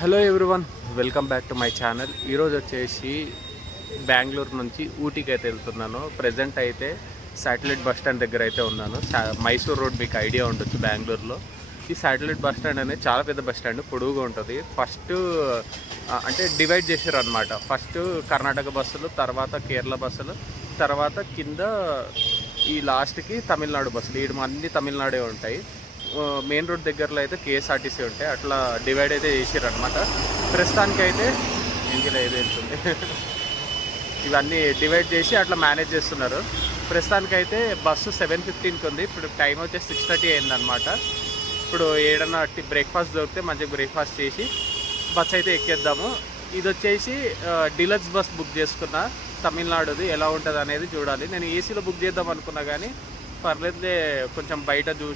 Hello everyone welcome back to my channel ఈరోజు వచ్చేసి బెంగళూరు నుంచి ఊటీకి అయితే వెళ్తున్నాను. ప్రజెంట్ అయితే శాటిలైట్ బస్ స్టాండ్ దగ్గర అయితే ఉన్నాను. మైసూర్ రోడ్ మీకు ఐడియా ఉండొచ్చు బెంగళూరులో. ఈ శాటిలైట్ బస్ స్టాండ్ అనేది చాలా పెద్ద బస్ స్టాండ్ పొడుగుగా ఉంటుంది. ఫస్ట్ అంటే డివైడ్ చేశారు అనమాట ఫస్ట్ కర్ణాటక బస్సులు తర్వాత కేరళ బస్సులు తర్వాత కింద ఈ లాస్ట్కి తమిళనాడు బస్సులు. వీడు అన్ని తమిళనాడే ఉంటాయి. మెయిన్ రోడ్ దగ్గరలో అయితే కేఎస్ఆర్టీసీ ఉంటాయి అట్లా డివైడ్ అయితే చేసారు అనమాట ప్రస్తుతానికి అయితే ఇందులో ఏది వెళ్తుంది ఇవన్నీ డివైడ్ చేసి అట్లా మేనేజ్ చేస్తున్నారు. ప్రస్తుతానికి అయితే బస్సు సెవెన్ ఫిఫ్టీన్కి ఉంది. ఇప్పుడు టైం వచ్చేసి సిక్స్ థర్టీ అయిందనమాట ఇప్పుడు ఏడన్నా బ్రేక్ఫాస్ట్ దొరికితే మంచిగా బ్రేక్ఫాస్ట్ చేసి బస్ అయితే ఎక్కేద్దాము. ఇది వచ్చేసి డీలక్స్ బస్ బుక్ చేసుకున్నా తమిళనాడుది ఎలా ఉంటుంది అనేది చూడాలి. నేను ఏసీలో బుక్ చేద్దాం అనుకున్నా కానీ పర్లేదులే కొంచెం బయట చూ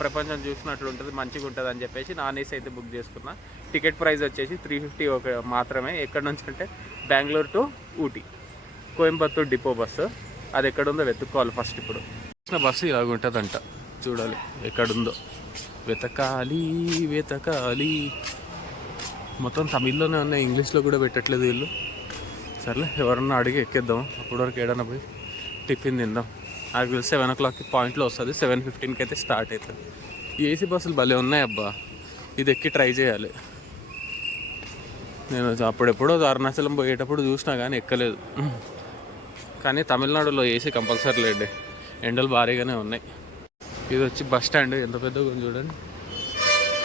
ప్రపంచం చూసినట్లు ఉంటుంది మంచిగా ఉంటుంది అని చెప్పేసి నాన్ ఏసీ అయితే బుక్ చేసుకున్నా. టికెట్ ప్రైస్ వచ్చేసి త్రీ ఫిఫ్టీ ఒక మాత్రమే. ఎక్కడి నుంచి అంటే Bengaluru to Ooty Coimbatore depot bus అది ఎక్కడుందో వెతుక్కోవాలి ఫస్ట్ ఇప్పుడు. వచ్చిన బస్సు ఇలాగ ఉంటుందంట. చూడాలి ఎక్కడుందో. వెతకాలి వెతకాలి. మొత్తం తమిళ్ళోనే ఉన్నాయి ఇంగ్లీష్లో కూడా పెట్టట్లేదు వీళ్ళు. సర్లే ఎవరన్నా అడిగి ఎక్కేద్దాం. అప్పటివరకు ఏడన్నా పోయి టిఫిన్ తిందాం. నాకు సెవెన్ ఓ క్లాక్కి పాయింట్లో వస్తుంది. సెవెన్ ఫిఫ్టీన్కి అయితే స్టార్ట్ అవుతుంది. ఏసీ బస్సులు భలే ఉన్నాయి అబ్బా. ఇది ఎక్కి ట్రై చేయాలి. నేను అప్పుడెప్పుడో అరుణాచలం పోయేటప్పుడు చూసినా కానీ ఎక్కలేదు. కానీ తమిళనాడులో ఏసీ కంపల్సరీ లేండి. ఎండలు భారీగానే ఉన్నాయి. ఇది వచ్చి బస్ స్టాండ్. ఎంత పెద్దగా ఉంది చూడండి.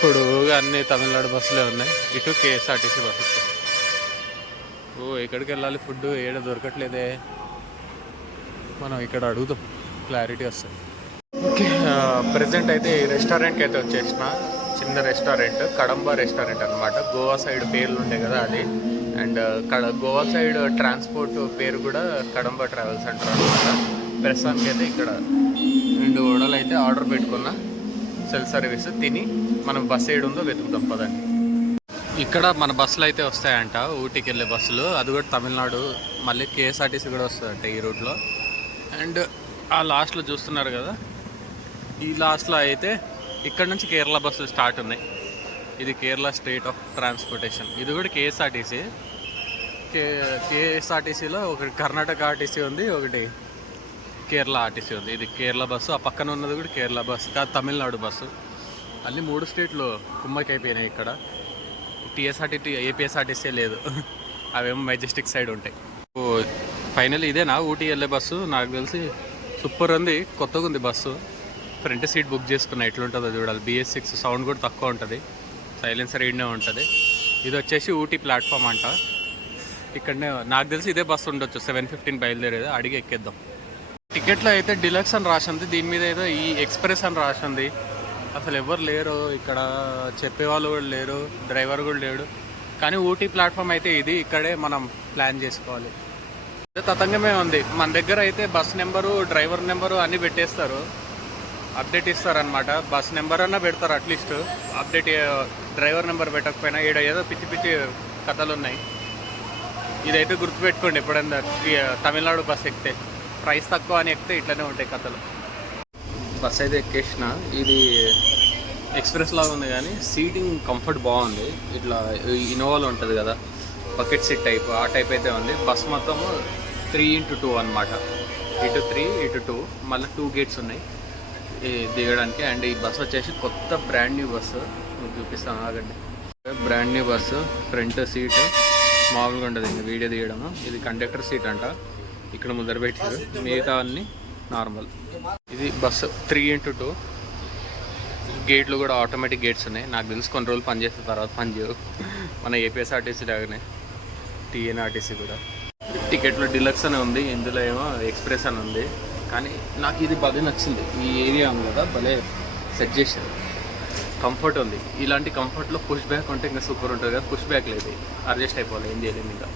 పొడవుగా అన్ని తమిళనాడు బస్సులే ఉన్నాయి. ఇటు కేఎస్ఆర్టీసీ బస్సు. ఓ ఎక్కడికి వెళ్ళాలి ఫుడ్ ఏడ దొరకట్లేదే. మనం ఇక్కడ అడుగుతాం. క్లారిటీ వస్తుంది. ఓకే ప్రజెంట్ అయితే ఈ రెస్టారెంట్కి అయితే వచ్చేసిన. చిన్న రెస్టారెంట్ కడంబ రెస్టారెంట్ అనమాట గోవా సైడ్ పేర్లు ఉంటాయి కదా అది. అండ్ కడ గోవా సైడ్ ట్రాన్స్పోర్ట్ పేరు కూడా కడంబ ట్రావెల్స్ అంటారు అనమాట ప్రస్తుతానికి అయితే ఇక్కడ రెండు ఓడలు అయితే ఆర్డర్ పెట్టుకున్నా. సెల్ సర్వీస్ తిని మనం బస్ ఏడు ఉందో వెతుకుదాం పదండి. ఇక్కడ మన బస్సులు అయితే వస్తాయంట ఊటీకి వెళ్ళే బస్సులు. అది కూడా తమిళనాడు మళ్ళీ కేఎస్ఆర్టీసీ కూడా వస్తుందంట ఈ రూట్లో. అండ్ ఆ లాస్ట్లో చూస్తున్నారు కదా? ఈ లాస్ట్లో అయితే ఇక్కడ నుంచి కేరళ బస్సులు స్టార్ట్ ఉన్నాయి. ఇది కేరళ స్టేట్ ఆఫ్ ట్రాన్స్పోర్టేషన్ ఇది కూడా కేఎస్ఆర్టీసీ కే కేఎస్ఆర్టీసీలో ఒకటి కర్ణాటక ఆర్టీసీ ఉంది ఒకటి కేరళ ఆర్టీసీ ఉంది. ఇది కేరళ బస్సు ఆ పక్కన ఉన్నది కూడా కేరళ బస్సు కాదు తమిళనాడు బస్సు. అన్ని మూడు స్టేట్లు కుమ్మకి అయిపోయినాయి ఇక్కడ. టీఎస్ఆర్టీ ఏపీఎస్ఆర్టీసీ లేదు. అవేమో మెజెస్టిక్ సైడ్ ఉంటాయి. ఓ ఫైనల్ ఇదేనా? ఊటీ వెళ్ళే బస్సు? నాకు తెలిసి సూపర్ ఉంది కొత్తగా ఉంది బస్సు. ఫ్రంట్ సీట్ బుక్ చేసుకున్నా ఎట్లుంటుందో చూడాలి. బిఎస్ సిక్స్ సౌండ్ కూడా తక్కువ ఉంటుంది. సైలెన్సర్ ఈడనే ఉంటుంది. ఇది వచ్చేసి ఊటీ ప్లాట్ఫామ్ అంట. ఇక్కడనే నాకు తెలిసి ఇదే బస్సు ఉండొచ్చు. సెవెన్ ఫిఫ్టీన్ బయలుదేరేది. అడిగి ఎక్కేద్దాం. టికెట్లో అయితే డిలక్స్ అని రాసింది. దీని మీద ఏదో ఈ ఎక్స్ప్రెస్ అని రాసింది. అసలు ఎవరు లేరు. ఇక్కడ చెప్పేవాళ్ళు కూడా లేరు. డ్రైవర్ కూడా లేడు. కానీ ఊటీ ప్లాట్ఫామ్ అయితే ఇది. ఇక్కడే మనం ప్లాన్ చేసుకోవాలి. తతంగమే ఉంది. మన దగ్గర అయితే బస్ నెంబరు డ్రైవర్ నెంబరు అన్నీ పెట్టేస్తారు. అప్డేట్ ఇస్తారనమాట బస్ నెంబర్ అన్నా పెడతారు అట్లీస్ట్ అప్డేట్ డ్రైవర్ నెంబర్ పెట్టకపోయినా ఈడ ఏదో పిచ్చి పిచ్చి కథలు ఉన్నాయి. ఇదైతే గుర్తుపెట్టుకోండి ఎప్పుడైనా తమిళనాడు బస్ ఎక్కితే. ప్రైస్ తక్కువ అని ఎక్కితే ఇట్లనే ఉంటాయి కథలు. బస్ అయితే ఎక్కేసిన. ఇది ఎక్స్ప్రెస్ లాగా ఉంది కానీ సీటింగ్ కంఫర్ట్ బాగుంది. ఇట్లా ఇన్నోవాలో ఉంటుంది కదా. Bucket seat type. ఆ టైప్ అయితే ఉంది. బస్ మొత్తం త్రీ ఇంటూ టూ అనమాట ఇటు త్రీ ఇటు టూ మళ్ళీ టూ గేట్స్ ఉన్నాయి. దిగడానికి అండ్ ఈ బస్ వచ్చేసి కొత్త బ్రాండ్ న్యూ బస్సు. చూపిస్తాను ఆగండి. Brand new bus front seat మామూలుగా ఉండదు ఇంకా వీడియో తీయడము. ఇది కండక్టర్ సీట్ అంట. ఇక్కడ ముందర పెట్టారు. మిగతా అన్ని నార్మల్. ఇది బస్సు త్రీ ఇంటూ టూ. గేట్లు కూడా ఆటోమేటిక్ గేట్స్ ఉన్నాయి. నాకు తెలుసు కొన్ని రోజులు పనిచేసిన తర్వాత పనిచేయవు మన ఏపీఎస్ఆర్టీసీ లాగానే. టీఎన్ఆర్టీసీ కూడా. టికెట్లో డిలక్స్ అని ఉంది ఇందులో ఏమో ఎక్స్ప్రెస్ అని ఉంది. కానీ నాకు ఇది భలే నచ్చింది. ఈ ఏరియా ఉంది కదా భలే సెట్ చేశారు. కంఫర్ట్ ఉంది. ఇలాంటి కంఫర్ట్లో పుష్ బ్యాక్ ఉంటే ఇంకా సూపర్ ఉంటుంది కదా. పుష్ బ్యాక్ లేదు. అడ్జస్ట్ అయిపోవాలి. ఏం చేయలేము ఇంకా.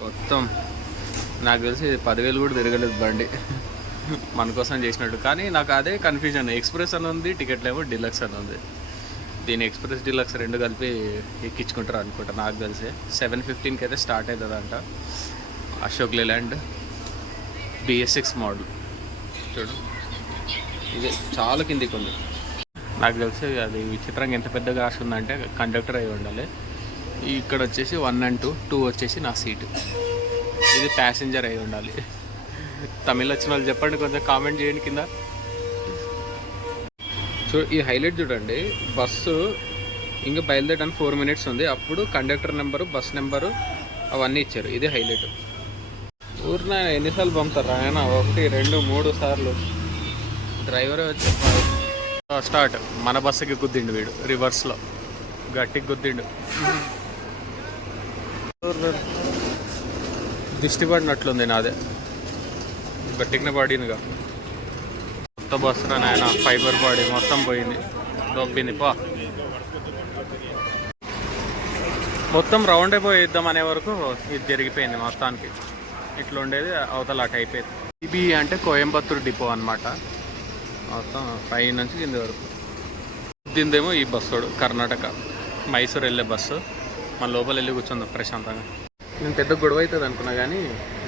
మొత్తం నాకు తెలిసి పదివేలు కూడా తిరగలేదు బండి. మన కోసం చేసినట్టు. కానీ నాకు అదే కన్ఫ్యూజన్ ఎక్స్ప్రెస్ అని ఉంది టికెట్లు ఏమో డిలక్స్ అని ఉంది. దీని ఎక్స్ప్రెస్ డీలక్స్ రెండు కలిపి ఎక్కించుకుంటారు అనుకుంటా నాకు తెలిసి. సెవెన్ ఫిఫ్టీన్కి అయితే స్టార్ట్ అవుతుందంట. Ashok Leyland BS six model చూడు. ఇది చాలా కిందికి ఉంది. నాకు తెలిసి అది విచిత్రంగా ఎంత పెద్దగా ఆశ ఉందంటే కండక్టర్ అయి ఉండాలి. ఇక్కడ వచ్చేసి వన్ అండ్ టూ టూ వచ్చేసి నా సీటు ఇది ప్యాసింజర్ అయి ఉండాలి. తమిళ్ వచ్చిన వాళ్ళు చెప్పండి కొంచెం కామెంట్ చేయండి కింద. సో ఈ హైలైట్ చూడండి. బస్సు ఇంకా బయలుదేరడానికి ఫోర్ మినిట్స్ ఉంది. అప్పుడు కండక్టర్ నెంబరు బస్ నెంబరు అవన్నీ ఇచ్చారు. ఇది హైలైట్. ఊరిన ఎన్నిసార్లు పంపుతారు ఆయన ఒకటి రెండు మూడు సార్లు. డ్రైవర్ వచ్చి స్టార్ట్. మన బస్సుకి గుద్దిండు వీడు. రివర్స్లో. గట్టికి గుద్దిండు. దిష్టి పడినట్లుంది నాదే. గట్టికిన పడినగా మొత్తం బస్సు నాయన. ఫైబర్ బాడీ మొత్తం పోయింది. దొబ్బింది పా. మొత్తం రౌండ్ అయిపోయిద్దాం అనే వరకు ఇది జరిగిపోయింది మొత్తానికి. ఇట్లా ఉండేది అవతల అటు అయిపోయింది. ఇది అంటే కోయంబత్తూరు డిపో అనమాట మొత్తం పై నుంచి కింది వరకు. దీనిదేమో ఈ బస్సుడు కర్ణాటక. మైసూర్ వెళ్ళే బస్సు. మన లోపల వెళ్ళి కూర్చుందాం ప్రశాంతంగా. నేను పెద్ద గొడవ అవుతుంది అనుకున్నా కానీ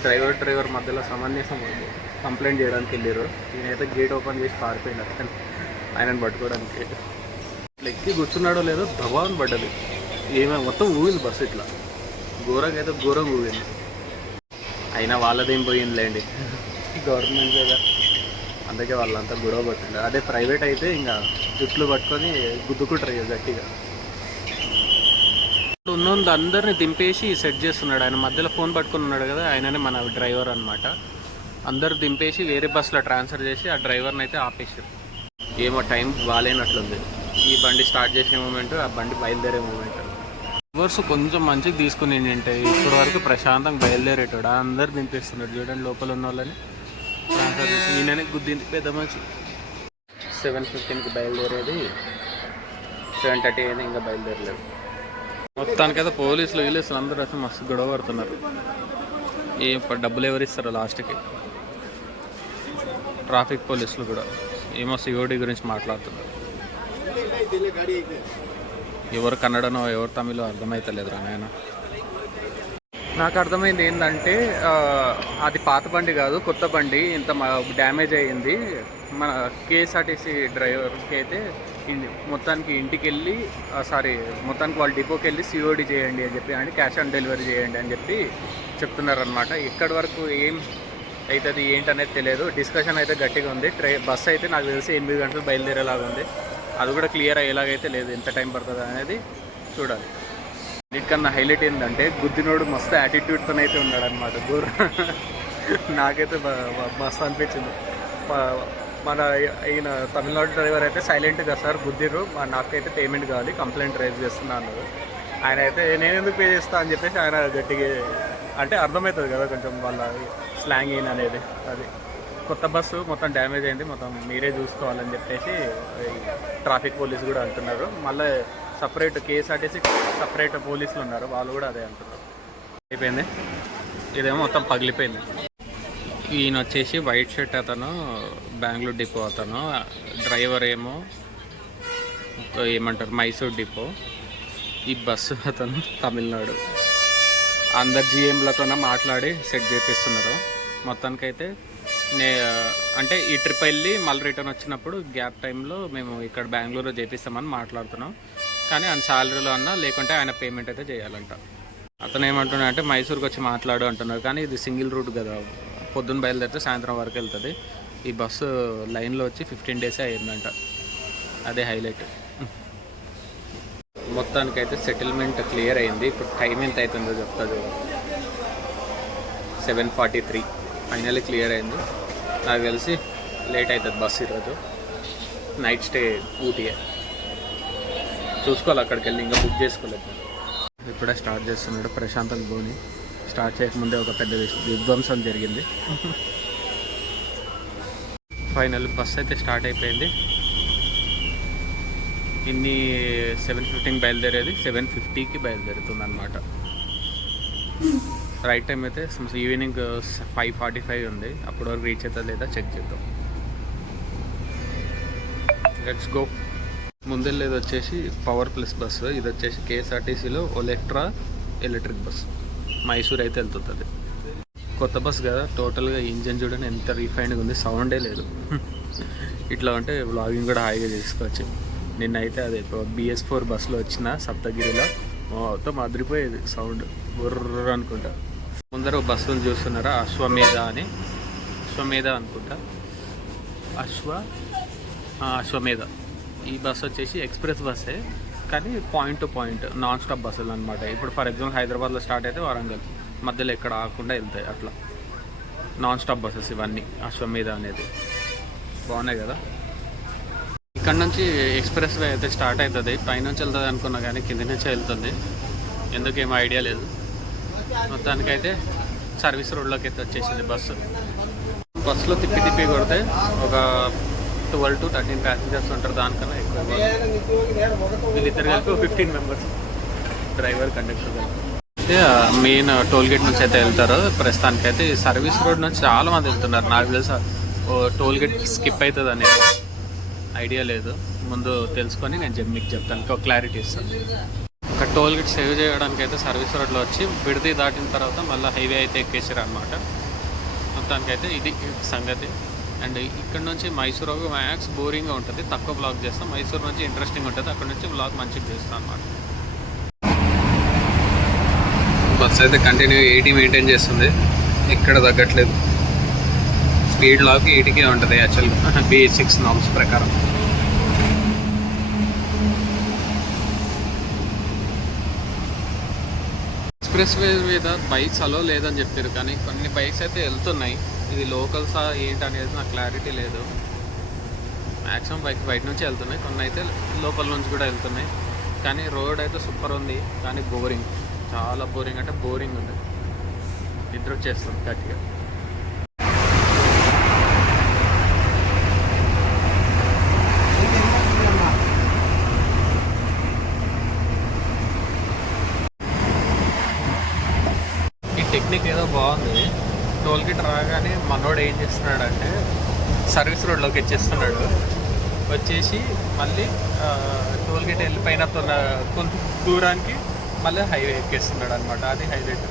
డ్రైవర్ డ్రైవర్ మధ్యలో సమన్యాసం ఉంది. కంప్లైంట్ చేయడానికి వెళ్ళారు నేనైతే గేట్ ఓపెన్ చేసి పారిపోయిన. ఆయనను పట్టుకోవడానికి. ఇట్లా ఎక్కి కూర్చున్నాడో లేదో దబాన్ పడ్డది. ఏమే మొత్తం ఊగింది బస్సు ఇట్లా. ఘోరంగా అయితే ఘోరంగా ఊగింది. అయినా వాళ్ళదేం పోయిందిలేండి. గవర్నమెంట్ కదా. అందుకే వాళ్ళంతా గొడవ పట్టిండు అదే ప్రైవేట్ అయితే ఇంకా జుట్లు పట్టుకొని గుద్దుకుంటారు ఇక గట్టిగా. ఉన్నోంది అందరిని దింపేసి సెట్ చేస్తున్నాడు. ఆయన మధ్యలో ఫోన్ పట్టుకుని ఉన్నాడు కదా ఆయననే మన డ్రైవర్ అనమాట అందరు దింపేసి వేరే బస్సులో ట్రాన్స్ఫర్ చేసి ఆ డ్రైవర్ని అయితే ఆపేసారు ఏమో టైం బాగాలేనట్లుంది. ఈ బండి స్టార్ట్ చేసే మూమెంట్ ఆ బండి బయలుదేరే మూమెంట్. రివర్స్ కొంచెం మంచిగా తీసుకుని అంటే ఇప్పటి వరకు ప్రశాంతంగా బయలుదేరేటాడు? అందరు దింపేస్తున్నాడు చూడండి లోపల ఉన్న వాళ్ళని ట్రాన్స్ఫర్ చేసి ఈయననే గుద్దింది పెద్ద మంచి సెవెన్ ఫిఫ్టీన్కి బయలుదేరేది. సెవెన్ థర్టీ అయినా ఇంకా బయలుదేరలేదు. మొత్తానికైతే పోలీసులు వీలేసులు అందరూ అసలు మస్తు గొడవ పడుతున్నారు. ఏ డబ్బులు ఎవరు లాస్ట్కి. ట్రాఫిక్ పోలీసులు కూడా ఏమో సిఓడి గురించి మాట్లాడుతున్నారు. ఎవరు కన్నడనో ఎవరు తమిళో అర్థమవుతలేదురా నాయన. నాకు అర్థమైంది ఏంటంటే అది పాత బండి కాదు కొత్త బండి. ఇంత డ్యామేజ్ అయ్యింది. మన కేఎస్ఆర్టీసీ డ్రైవర్కి అయితే మొత్తానికి ఇంటికి వెళ్ళి సారీ మొత్తానికి వాళ్ళ డిపోకి వెళ్ళి సిఓడి చేయండి అని చెప్పి అంటే క్యాష్ ఆన్ డెలివరీ చేయండి అని చెప్పి చెప్తున్నారనమాట ఇక్కడి వరకు ఏం అవుతుంది ఏంటనేది తెలియదు. డిస్కషన్ అయితే గట్టిగా ఉంది. ట్రై బస్ అయితే నాకు తెలిసి ఎనిమిది గంటలు బయలుదేరేలాగా ఉంది అది కూడా క్లియర్ అయ్యేలాగైతే లేదు. ఎంత టైం పడుతుంది అనేది చూడాలి. వీటికన్నా హైలైట్ ఏంటంటే గుద్దినోడు మస్తు యాటిట్యూడ్తో అయితే ఉన్నాడు అనమాట దూరం నాకైతే మస్తు అనిపించింది. మన ఈయన తమిళనాడు డ్రైవర్ అయితే సైలెంట్గా సార్ గుద్దిరు మా- నాకైతే పేమెంట్ కావాలి. కంప్లైంట్ రైజ్ చేస్తున్నా అన్నారు ఆయన అయితే నేను ఎందుకు పే చేస్తా? అని చెప్పేసి ఆయన గట్టిగా అంటే అర్థమవుతుంది కదా కొంచెం వాళ్ళ స్లాంగ్ ఏం అనేది. అది కొత్త బస్సు మొత్తం డ్యామేజ్ అయింది. మొత్తం మీరే చూసుకోవాలని చెప్పేసి ట్రాఫిక్ పోలీస్ కూడా అంటున్నారు. మళ్ళీ సపరేట్ కేఎస్ఆర్టీసీ సపరేట్ పోలీసులు ఉన్నారు. వాళ్ళు కూడా అదే అంటున్నారు. అయిపోయింది. ఇదేమో మొత్తం పగిలిపోయింది. ఈయన వచ్చేసి వైట్ షర్ట్ అతను బెంగళూరు డిపో అతను. డ్రైవర్ ఏమో ఏమంటారు మైసూర్ డిపో ఈ బస్సు అతను తమిళనాడు. అందరు జిఎంలతో మాట్లాడి సెట్ చేపిస్తున్నారు. మొత్తానికైతే నే అంటే ఈ ట్రిప్ వెళ్ళి మళ్ళీ రిటర్న్ వచ్చినప్పుడు గ్యాప్ టైంలో మేము ఇక్కడ బెంగళూరులో చేపిస్తామని మాట్లాడుతున్నాం. కానీ ఆయన శాలరీలో అన్నా లేకుంటే ఆయన పేమెంట్ అయితే చేయాలంట. అతను ఏమంటున్నా అంటే మైసూర్కి వచ్చి మాట్లాడు అంటున్నారు. కానీ ఇది సింగిల్ రూట్ కదా. పొద్దున్న బయలుదేరితే సాయంత్రం వరకు వెళ్తుంది. ఈ బస్సు లైన్లో వచ్చి ఫిఫ్టీన్ డేసే అయ్యిందంట. అదే హైలైట్. మొత్తానికైతే సెటిల్మెంట్ క్లియర్ అయింది. ఇప్పుడు టైం ఎంత అవుతుందో చెప్తా చూడండి seven forty three. Finally clear అయింది. నాకు తెలిసి లేట్ అవుతుంది బస్సు ఈరోజు. నైట్ స్టే ఊటీయే చూసుకోవాలి అక్కడికి వెళ్ళి ఇంకా బుక్ చేసుకోలేదు. ఇప్పుడే స్టార్ట్ చేస్తున్నాడు ప్రశాంత్ ధోని. స్టార్ట్ చేయకముందే ఒక పెద్ద విధ్వంసం జరిగింది. ఫైనల్ బస్ అయితే స్టార్ట్ అయిపోయింది. ఇన్ని సెవెన్ ఫిఫ్టీన్ బయలుదేరేది సెవెన్ ఫిఫ్టీకి బయలుదేరుతుంది అనమాట రైట్ టైం అయితే ఈవినింగ్ ఫైవ్ ఫార్టీ ఫైవ్ ఉంది. అప్పటి వరకు రీచ్ అవుతుందా లేదా చెక్ చేద్దాం. లెట్స్ గో ముందెళ్ళేది వచ్చేసి పవర్ ప్లస్ బస్సు ఇది వచ్చేసి కేఎస్ఆర్టీసీలో ఎలక్ట్రా ఎలక్ట్రిక్ బస్ మైసూర్ అయితే వెళ్తుంది కొత్త బస్ కదా టోటల్గా ఇంజన్ చూడండి ఎంత రీఫైన్డ్గా ఉంది. సౌండే లేదు. ఇట్లా ఉంటే వ్లాగింగ్ కూడా హాయిగా చేసుకోవచ్చు. నిన్నైతే అది బిఎస్ ఫోర్ బస్సులో వచ్చిన సప్తగిరిలో. మొత్తం అదిరిపోయేది సౌండ్ బుర్ర అనుకుంటా. ముందర బస్సులు చూస్తున్నారా. అశ్వమేధ అని. అశ్వమేధ అనుకుంటా. అశ్వ అశ్వమేధ. ఈ బస్ వచ్చేసి ఎక్స్ప్రెస్ బస్సే కానీ point to point non stop బస్సులు అనమాట ఇప్పుడు ఫర్ ఎగ్జాంపుల్ హైదరాబాద్లో స్టార్ట్ అయితే వరంగల్ మధ్యలో ఎక్కడ ఆకుండా వెళ్తాయి అట్లా. నాన్ స్టాప్ బస్సెస్ ఇవన్నీ అశ్వమేధ అనేది. బాగున్నాయి కదా? ఇక్కడ నుంచి ఎక్స్ప్రెస్ వే అయితే స్టార్ట్ అవుతుంది. పైనుంచి వెళ్తుంది అనుకున్నా కానీ కింద నుంచే వెళ్తుంది. ఎందుకు ఏం ఐడియా లేదు. మొత్తానికైతే సర్వీస్ రోడ్లోకి అయితే వచ్చేసింది బస్సు. బస్సులో తిప్పి తిప్పి కొడితే ఒక ట్వెల్వ్ టు థర్టీన్ ప్యాసింజర్స్ ఉంటారు దానికన్నా ఎక్కువ వీళ్ళిద్దరు కలిపి ఫిఫ్టీన్ మెంబర్స్ డ్రైవర్ కండక్టర్ కలిపి. అయితే మెయిన్ టోల్ గేట్ నుంచి అయితే వెళ్తారు. ప్రస్తుతానికి అయితే ఈ సర్వీస్ రోడ్ నుంచి చాలా మంది వెళ్తున్నారు. నాకు తెలుసా ఓ టోల్ గేట్ స్కిప్ అవుతుంది అనేది ఐడియా లేదు. ముందు తెలుసుకొని నేను మీకు చెప్తాను. ఒక క్లారిటీ ఇస్తాను. ఒక టోల్ గేట్ సేవ్ చేయడానికి అయితే సర్వీస్ రోడ్లో వచ్చి విడిది దాటిన తర్వాత మళ్ళీ హైవే అయితే ఎక్కేసారు అనమాట మొత్తానికైతే ఇది సంగతి. అండ్ ఇక్కడ నుంచి మైసూర్ ఒక మ్యాక్స్ బోరింగ్గా ఉంటుంది. తక్కువ బ్లాగ్ చేస్తాం. మైసూర్ నుంచి ఇంట్రెస్టింగ్ ఉంటుంది. అక్కడ నుంచి బ్లాగ్ మంచిగా చేస్తాం అనమాట బస్ అయితే కంటిన్యూ ఎయిటీ మెయింటైన్ చేస్తుంది. ఎక్కడ తగ్గట్లేదు. స్పీడ్ లాక్ ఎయిటీకే ఉంటుంది యాక్చువల్ బిఏ సిక్స్ నామ్స్ ప్రకారం. ఎక్స్ప్రెస్ వే మీద బైక్స్ అలో లేదని చెప్పారు. కానీ కొన్ని బైక్స్ అయితే వెళ్తున్నాయి. ఇది లోకల్సా ఏంటి అనేది నాకు క్లారిటీ లేదు. మ్యాక్సిమం బైక్ బయట నుంచి వెళ్తున్నాయి. కొన్ని అయితే లోపల నుంచి కూడా వెళ్తున్నాయి. కానీ రోడ్ అయితే సూపర్ ఉంది. కానీ బోరింగ్ చాలా బోరింగ్ అంటే బోరింగ్ ఉంది. నిద్ర వచ్చేస్తుంది గట్టిగా ఈ టెక్నిక్ ఏదో బాగుంది. టోల్ గేట్ రాగానే మనోడు ఏం చేస్తున్నాడు అంటే సర్వీస్ రోడ్లోకి వచ్చేస్తున్నాడు వచ్చేసి మళ్ళీ టోల్గేట్ టోల్ గేట్ వెళ్ళిపోయిన కొంత దూరానికి మళ్ళీ హైవే ఎక్కేస్తున్నాడు అనమాట అది హైలైట్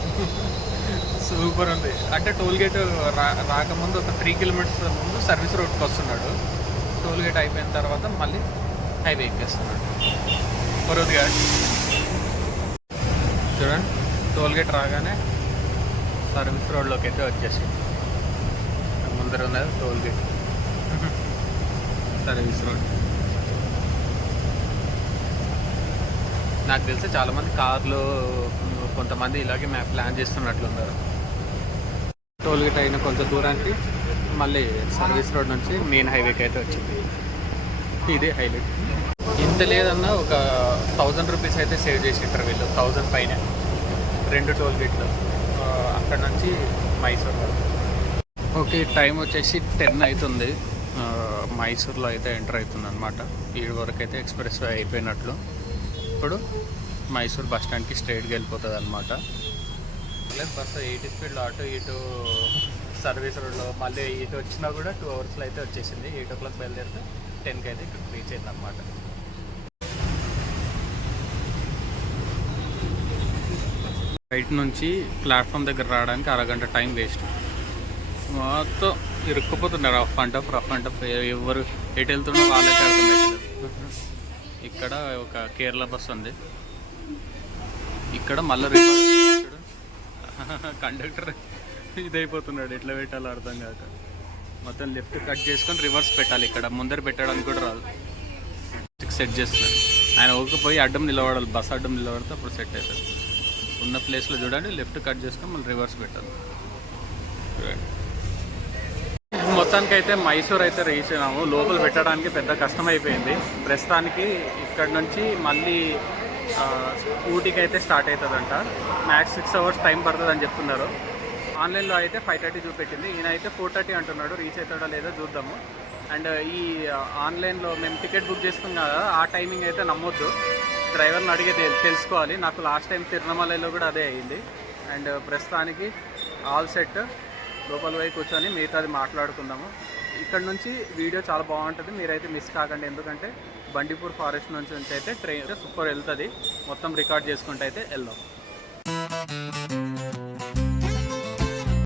సూపర్ ఉంది. అంటే టోల్ గేట్ రా రాకముందు ఒక త్రీ కిలోమీటర్స్ ముందు సర్వీస్ రోడ్కి వస్తున్నాడు. టోల్ గేట్ అయిపోయిన తర్వాత మళ్ళీ హైవే ఎక్కేస్తున్నాడు. కొరదిగా చూడండి టోల్ గేట్ రాగానే సర్వీస్ రోడ్లోకి అయితే వచ్చేసి. ముందర ఉన్నది టోల్ గేట్. Service road. నాకు తెలిసి చాలామంది కార్లు కొంతమంది ఇలాగే మ్యాప్ ప్లాన్ చేస్తున్నట్లున్నారు. టోల్ గేట్ అయిన కొంత దూరానికి మళ్ళీ సర్వీస్ రోడ్ నుంచి మెయిన్ హైవేకి అయితే వచ్చింది. ఇదే హైలైట్ ఇంత లేదన్నా ఒక థౌజండ్ రూపీస్ అయితే సేవ్ చేసి వీళ్ళు థౌజండ్ పైన. రెండు టోల్ గేట్లు. అక్కడ నుంచి మైసూర్ ఓకే టైం వచ్చేసి టెన్ అవుతుంది మైసూర్లో అయితే ఎంటర్ అవుతుంది అనమాట ఈ వరకు అయితే ఎక్స్ప్రెస్ వే అయిపోయినట్లు. ఇప్పుడు మైసూర్ బస్ స్టాండ్కి స్ట్రైట్గా వెళ్ళిపోతుంది అనమాట లేదు బస్సు ఎయిటీ స్పీడ్లో అటు ఇటు సర్వీస్ రోడ్లో మళ్ళీ ఇటు వచ్చినా కూడా టూ అవర్స్లో అయితే వచ్చేసింది. ఎయిట్ ఓ క్లాక్ బయలుదేరితే టెన్కి అయితే ఇక్కడ రీచ్ అయింది అనమాట బయట నుంచి ప్లాట్ఫామ్ దగ్గర రావడానికి అరగంట టైం వేస్ట్. మొత్తం ఇరుక్కుపోతున్నారు. Rough and tough rough and tough. ఎవరు ఎటు వెళ్తున్నా వాళ్ళకి అర్థమవుతుంది ఇక్కడ ఒక కేరళ బస్ ఉంది. ఇక్కడ మళ్ళీ కండక్టర్ ఇదైపోతున్నాడు. ఎట్లా పెట్టాలో అర్థం కాక. మొత్తం లెఫ్ట్ కట్ చేసుకొని రివర్స్ పెట్టాలి ఇక్కడ. ముందర పెట్టడానికి కూడా రాదు. సెట్ చేస్తున్నాడు ఆయన ఊకపోయి అడ్డం నిలబడాలి. బస్ అడ్డం నిలబడితే అప్పుడు సెట్ అవుతుంది. ఉన్న ప్లేస్లో చూడండి లెఫ్ట్ కట్ చేసుకొని మళ్ళీ రివర్స్ పెట్టాలి. చూడండి మొత్తానికి అయితే మైసూర్ అయితే రీచ్ అయినాము. లోపల పెట్టడానికి పెద్ద కష్టం అయిపోయింది. ప్రస్తుతానికి ఇక్కడ నుంచి మళ్ళీ ఊటీకి అయితే స్టార్ట్ అవుతుందంట. మ్యాక్స్ సిక్స్ అవర్స్ టైం పడుతుంది అని చెప్తున్నారు. ఆన్లైన్లో అయితే ఫైవ్ థర్టీ చూపెట్టింది. ఈయన అయితే ఫోర్ థర్టీ అంటున్నాడు. రీచ్ అవుతాడో లేదో చూద్దాము. అండ్ ఈ ఆన్లైన్లో మేము టికెట్ బుక్ చేసుకున్నాం కదా ఆ టైమింగ్ అయితే నమ్మొద్దు. డ్రైవర్ని అడిగి తెలుసుకోవాలి. నాకు లాస్ట్ టైం తిరుణమలలో కూడా అదే అయింది. అండ్ ప్రస్తుతానికి ఆల్ సెట్ లోపల పోయి కూర్చొని మిగతాది మాట్లాడుకుందాము. ఇక్కడ నుంచి వీడియో చాలా బాగుంటుంది. మీరైతే మిస్ కాకండి. ఎందుకంటే బండిపూర్ ఫారెస్ట్ నుంచి నుంచి అయితే ట్రైన్ సూపర్ వెళ్తుంది. మొత్తం రికార్డ్ చేసుకుంటే అయితే వెళ్దాం.